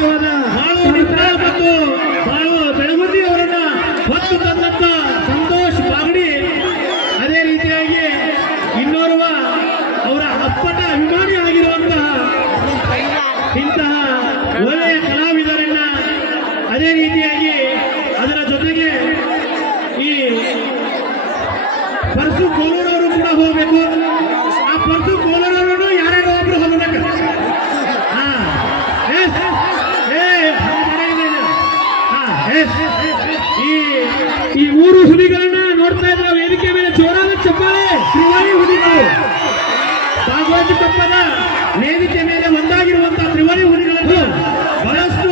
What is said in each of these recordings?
ಹಾರ್ದಿಕವಾದ ಮತ್ತು ಬಾಳು ಬೆಳಗುಂದಿ ಅವರನ್ನ ಹೊತ್ತು ತಂದಂತ ಸಂತೋಷ್ ಬಾಗಡಿ, ಅದೇ ರೀತಿಯಾಗಿ ಇನ್ನೋರ್ವ ಅವರ ಅಪ್ಪಟ ಅಭಿಮಾನಿ ಆಗಿರುವಂತಹ ಇಂತಹ ಒಳ್ಳೆಯ ಕಲಾವಿದರನ್ನ, ಅದೇ ರೀತಿಯಾಗಿ ಅದರ ಜೊತೆಗೆ ಈ ಪರಸು ಕೋಲೂರವರು ಕೂಡ ಹೋಗಬೇಕು. ಆ ಪರಸು ಕೋಲೂರವರು ಯಾರ್ಯಾರು ಒಬ್ರು ಹೋಗಬೇಕು. ಈ ಮೂರು ಹುಲಿಗಳನ್ನ ನೋಡ್ತಾ ಇದ್ರೆ ವೇದಿಕೆ ಮೇಲೆ ಜೋರಾದ ಚಪ್ಪಾಳೆ. ತ್ರಿವಳಿ ಹುಲಿಗಳು ಭಾಗವತ ಕಪ್ಪದ ವೇದಿಕೆ ಮೇಲೆ ಒಂದಾಗಿರುವಂತಹ ತ್ರಿವಳಿ ಹುಲಿಗಳನ್ನು ಬಹಳಷ್ಟು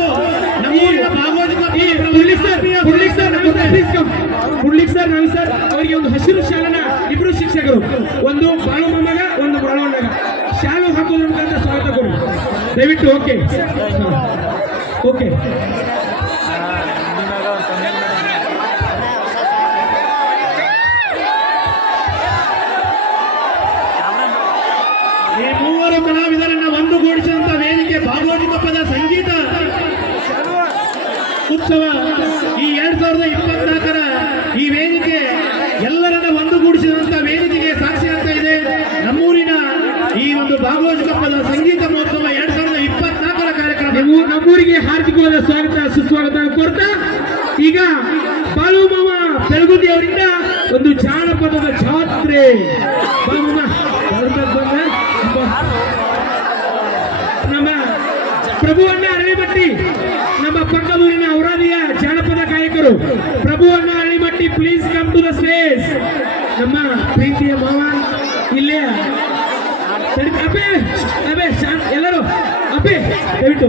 ನಮ್ಮೂರಿನ ಭಾಗವತ ಕುಡ್ಲಿಕ್ ಸರ್ ರವಿ ಸರ್ ಅವರಿಗೆ ಒಂದು ಹಸಿರು ಶಾಲನ ಇಬ್ರು ಶಿಕ್ಷಕರು, ಒಂದು ಬಾಳು ಮೊಮ್ಮಗ, ಒಂದು ಬಾಳವಣ್ಣಗ ಶಾಲು ಹಾಕೋದ್ರ ಮುಖಾಂತರ ಸ್ವಾಗತ ಕೊಡಿ ದಯವಿಟ್ಟು. ಓಕೆ ಓಕೆ ಈ ಮೂವರು ಕಲಾವಿದರನ್ನ ಒಂದುಗೂಡಿಸಿದಂತ ವೇದಿಕೆ ಭಾಗವತ ಕಪ್ಪದ ಸಂಗೀತ ಉತ್ಸವ ಈ 2024ರ ಈ ವೇದಿಕೆ ಎಲ್ಲರನ್ನ ಒಂದುಗೂಡಿಸಿದಂತ ವೇದಿಕೆಗೆ ಸಾಕ್ಷಿ ಅಂತ ಇದೆ. ನಮ್ಮೂರಿನ ಈ ಒಂದು ಭಾಗವತ ಕಪ್ಪದ ಸಂಗೀತ ಮಹೋತ್ಸವ 2024ರ ಕಾರ್ಯಕ್ರಮ. ನಮ್ಮೂರಿಗೆ ಹಾರ್ದಿಕವಾದ ಸ್ವಾಗತ ಸುಸ್ವಾಗತ ಕೋರ್ತಾ ಈಗ ಬಾಳು ಮಾವ ಬೆಳಗುಂದಿ ಅವರಿಂದ ಒಂದು ಜಾನಪದದ ಜಾತ್ರೆ. ನಮ್ಮ ಪ್ರಭುವಣ್ಣ ಅರಳಿಮಟ್ಟಿ, ನಮ್ಮ ಪಕ್ಕದೂರಿನ ಔರಾದಿಯ ಜಾನಪದ ಗಾಯಕರು Prabhuvanna Aralimatti, please come to the stage. ನಮ್ಮ ಪ್ರೀತಿಯ ಮಾವ ಇಲ್ಲೇ ಅಬ್ಬೆ ಅಬ್ಬೆ ಎಲ್ಲರೂ ಅಬ್ಬೆ ದಯವಿಟ್ಟು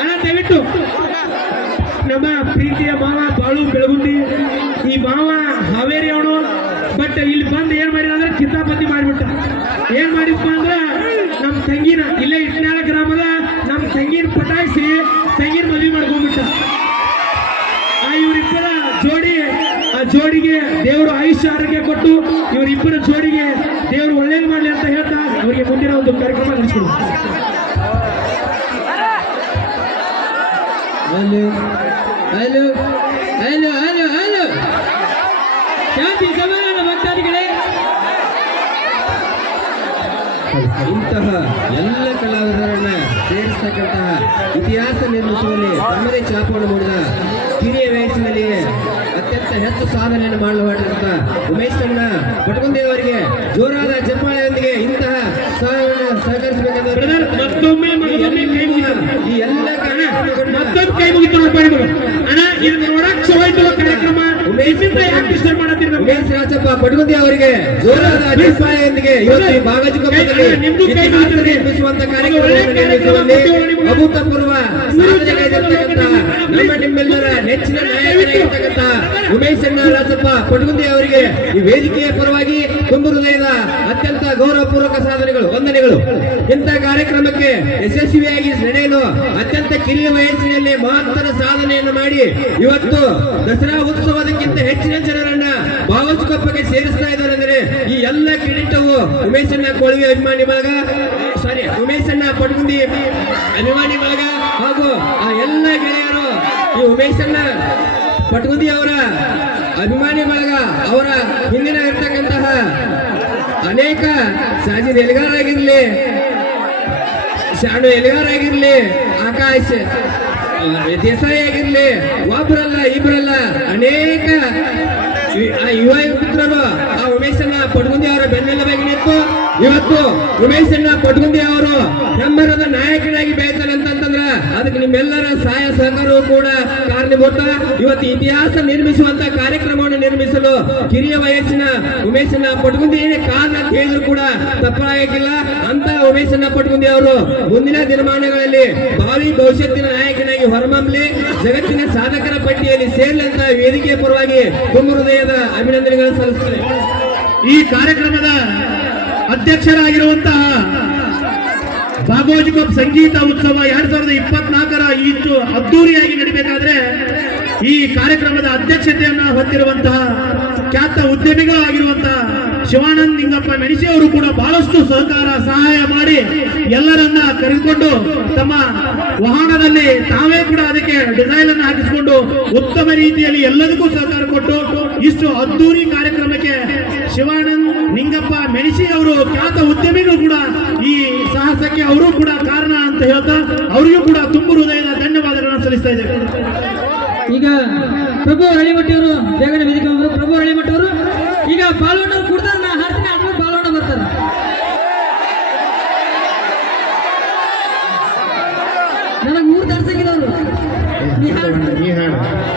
ಅಣ್ಣ ದಯವಿಟ್ಟು. ನಮ್ಮ ಪ್ರೀತಿಯ ಮಾವ ಬಾಳು ಬೆಳಗುಂದಿ, ಈ ಮಾವ ಹಾವೇರಿ ಅವನು, ಬಟ್ ಇಲ್ಲಿ ಬಂದು ಏನ್ ಮಾಡಿದ ಅಂದ್ರೆ ಕಿತಾಪತಿ ಮಾಡಿಬಿಟ್ಟ. ಏನ್ ಮಾಡಿಪ್ಪ ಅಂದ್ರೆ ನಮ್ಮ ತಂಗಿನ ಇಲ್ಲೇ ಇಟ್ನಾಳ ಗ್ರಾಮದ ನಮ್ಮ ತಂಗಿನ ಪಟಾಯಿಸಿ ತಂಗಿನ ಮದುವೆ ಮಾಡ್ಕೊಂಡ್ಬಿಟ್ಟ. ಇವರಿಬ್ಬರ ಜೋಡಿ, ಆ ಜೋಡಿಗೆ ದೇವರು ಆಯುಷ್ಯ ಆರೋಗ್ಯ ಕೊಟ್ಟು ಇವರಿಬ್ಬರ ಜೋಡಿಗೆ ದೇವರು ಒಳ್ಳೇದು ಮಾಡಲಿ ಅಂತ ಹೇಳ್ತಾ ಅವರಿಗೆ ಮುಂದಿನ ಒಂದು ಕಾರ್ಯಕ್ರಮ ನಡೆಸಿದ್ರು. ಹಲೋ ಹಲೋ ಹಲೋ ಹಲೋ ಶಾಂತಿ ಸಮಾಧಾನ ಭಕ್ತಾದಿಗಳೇ, ಇಂತಹ ಎಲ್ಲ ಕಲಾವಿದರನ್ನ ಸೇರಿಸತಕ್ಕಂತಹ ಇತಿಹಾಸ ನಿರ್ಮಿಸುವಲ್ಲಿ ತಮ್ಮದೇ ಛಾಪವನ್ನು ಮೂಡಿದ ಕಿರಿಯ ವಯಸ್ಸಿನಲ್ಲಿ ಅತ್ಯಂತ ಹೆಚ್ಚು ಸಾಧನೆಯನ್ನು ಮಾಡಲು ಹೊರಟಿರುವಂತ ಉಮೇಶ್ ಅಣ್ಣ ಪಟಗುಂದಿ ಅವರಿಗೆ ಜೋರಾದ ಜಂಪಾಳೆಯೊಂದಿಗೆ ಇಂತಹ ಸಹಕರಿಸಬೇಕೆಂದು ಮತ್ತೊಮ್ಮೆ ಈ ಎಲ್ಲ ಮತ್ತೊಂದು ಕೈ ಮುಗಿತು ಅಣ್ಣ. ಇದನ್ನ ನೋಡಕ್ ಚಲೋ ಐತೆ ಕಾರ್ಯಕ್ರಮ. ಉಮೇಶ್ ರಾಜಪ್ಪ ಪಟಗುಂದಿ ಅವರಿಗೆ ಜೋರಾದ ಜಂಪಾಳೆಯೊಂದಿಗೆ ಇವತ್ತು ಬಾಗಾಜಿ ಕಪ್ಪದಲ್ಲಿ ನಿರ್ಮಿಸುವಂತ ಕಾರ್ಯಕ್ರಮವನ್ನು ನಿರ್ಮಿಸುವಲ್ಲಿ ಅಭೂತಪೂರ್ವ ನಮ್ಮ ನಿಮ್ಮೆಲ್ಲರ ನೆಚ್ಚಿನ ನಾಯಕನಾಗಿರ್ತಕ್ಕಂಥ ಉಮೇಶ್ ಅಣ್ಣ ರಾಜಪ್ಪ ಪಟಗುಂದಿ ಅವರಿಗೆ ಈ ವೇದಿಕೆಯ ಪರವಾಗಿ ತುಂಬು ಹೃದಯದ ಅತ್ಯಂತ ಗೌರವಪೂರ್ವಕ ಸಾಧನೆಗಳು, ವಂದನೆಗಳು. ಇಂಥ ಕಾರ್ಯಕ್ರಮಕ್ಕೆ ಯಶಸ್ವಿಯಾಗಿ ನಡೆಯಲು ಅತ್ಯಂತ ಕಿರಿಯ ವಯಸ್ಸಿನಲ್ಲಿ ಮಹತ್ತರ ಸಾಧನೆಯನ್ನು ಮಾಡಿ ಇವತ್ತು ದಸರಾ ಉತ್ಸವದಕ್ಕಿಂತ ಹೆಚ್ಚಿನ ಜನರನ್ನ ಭಾಗವತ ಕಪ್ಪಗೆ ಸೇರಿಸ್ತಾ ಇದ್ದಾರೆ ಅಂದರೆ ಈ ಎಲ್ಲ ಕ್ರೆಡಿಟವು ಉಮೇಶ್ ಅಣ್ಣ ಕೊಳವೆ ಅಭಿಮಾನಿ ಬಳಗ, ಉಮೇಶ್ ಅಣ್ಣ ಪಟಗುಂದಿ ಅಭಿಮಾನಿ ಬಳಗ ಹಾಗೂ ಆ ಎಲ್ಲ ಗೆಳೆಯರು ಈ ಉಮೇಶ್ ಅಣ್ಣ ಪಟಗುಂದಿ ಅವರ ಅಭಿಮಾನಿ ಬಳಗ, ಅವರ ಹಿಂದಿನ ಇರ್ತಕ್ಕಂತಹ ಅನೇಕ ಸಾಜಿದ್ ಎಲಿಗಾರ್ ಆಗಿರ್ಲಿ, ಶಾಣು ಎಲಿಗಾರ್ ಆಗಿರ್ಲಿ, ಆಕಾಶ್ ದೇಸಾಯಿ ಆಗಿರ್ಲಿ, ಒಬ್ಬರಲ್ಲ ಇಬ್ಬರಲ್ಲ ಅನೇಕ ಯುವ ಪುತ್ರರು ಆ ಉಮೇಶ್ ಅಣ್ಣ ಪಟಗುಂದಿ ಅವರ ಬೆನ್ನೆಲುಬಾಗಿ ನಿಂತು ಇವತ್ತು ಉಮೇಶ್ ಅಣ್ಣ ಪಟಗುಂದಿ ಅವರು ಹೆಮ್ಮರದ ನಾಯಕನಾಗಿ ಬೆಳೀತಾರೆ ಅಂತಂದ್ರ ಅದಕ್ಕೆ ನಿಮ್ಮೆಲ್ಲರ ಸಹಾಯ ಸಹಕಾರವೂ ಕೂಡ ಕಾರಣೀಭೂತ. ಇವತ್ತು ಇತಿಹಾಸ ನಿರ್ಮಿಸುವಂತ ಕಾರ್ಯಕ್ರಮವನ್ನು ನಿರ್ಮಿಸಲು ಕಿರಿಯ ವಯಸ್ಸಿನ ಉಮೇಶ್ ಅಣ್ಣ ಪಟಗುಂದಿ ಕಾರಣ ಅಂತ ಹೇಳಿದ್ರು ಕೂಡ ತಪ್ಪಾಗಿಲ್ಲ. ಅಂತ ಉಮೇಶ್ ಅಣ್ಣ ಪಟಗುಂದಿ ಅವರು ಮುಂದಿನ ದಿನಮಾನಗಳಲ್ಲಿ ಭಾವಿ ಭವಿಷ್ಯತ್ತಿನ ನಾಯಕನಾಗಿ ಹೊರಮಂಬಲಿ, ಜಗತ್ತಿನ ಸಾಧಕರ ಪಟ್ಟಿಯಲ್ಲಿ ಸೇರಲಿ ಅಂತ ವೇದಿಕೆಯ ಪರವಾಗಿ ತುಂಬ ಹೃದಯದ ಅಭಿನಂದನೆಗಳನ್ನು ಸಲ್ಲಿಸುತ್ತೇನೆ. ಈ ಕಾರ್ಯಕ್ರಮದ ಅಧ್ಯಕ್ಷರಾಗಿರುವಂತಹ ಭಾಗವತ ಕಪ್ ಸಂಗೀತ ಉತ್ಸವ 2024ರ ಇಷ್ಟು ಅದ್ದೂರಿಯಾಗಿ ನಡೀಬೇಕಾದ್ರೆ ಈ ಕಾರ್ಯಕ್ರಮದ ಅಧ್ಯಕ್ಷತೆಯನ್ನ ಹೊಂದಿರುವಂತಹ ಖ್ಯಾತ ಉದ್ಯಮಿಗಳಾಗಿರುವಂತಹ ಶಿವಾನಂದ್ ನಿಂಗಪ್ಪ ಮೆಣಸಿ ಅವರು ಕೂಡ ಬಹಳಷ್ಟು ಸಹಕಾರ ಸಹಾಯ ಮಾಡಿ ಎಲ್ಲರನ್ನ ಕರೆದುಕೊಂಡು ತಮ್ಮ ವಾಹನದಲ್ಲಿ ತಾವೇ ಕೂಡ ಅದಕ್ಕೆ ಡಿಸೈನ್ ಅನ್ನು ಹಾಕಿಸಿಕೊಂಡು ಉತ್ತಮ ರೀತಿಯಲ್ಲಿ ಎಲ್ಲದಕ್ಕೂ ಸಹಕಾರ ಕೊಟ್ಟು ಇಷ್ಟು ಅದ್ದೂರಿ ಕಾರ್ಯಕ್ರಮಕ್ಕೆ ಶಿವಾನಂದ್ ನಿಂಗಪ್ಪ ಮೆಣಸಿ ಅವರು ಖ್ಯಾತ ಉದ್ಯಮಿಗಳು ಕೂಡ ಈ ಸಾಹಸಕ್ಕೆ ಅವರು ಕೂಡ ಕಾರಣ ಅಂತ ಹೇಳ್ತಾ ಅವರಿಗೂ ಕೂಡ ತುಂಬು ಹೃದಯದ ಧನ್ಯವಾದಗಳನ್ನು ಸಲ್ಲಿಸ್ತಾ ಇದ್ದೇವೆ. ಈಗ ಪ್ರಭು ಹಳ್ಳಿಮಟ್ಟಿಯವರು ಬೇಗನೆ ವೇದಿಕೆ ಬಂದರು. ಪ್ರಭು ಹಳ್ಳಿಮಟ್ಟಿಯವರು ಈಗ ಪಾಲ್ಗೊಂಡವ್ರು ಕೊಡ್ತಾರೆ, ನಾ ಹಾಡ್ತೀನಿ, ಆದ್ಮೇಲೆ ಪಾಲ್ಗೊಂಡ ಬರ್ತಾರೆ. ನನಗೆ ಊರು ತರ್ಸಂಗಿಲ್ಲ ಅವರು. ನೀ ಹಾಡು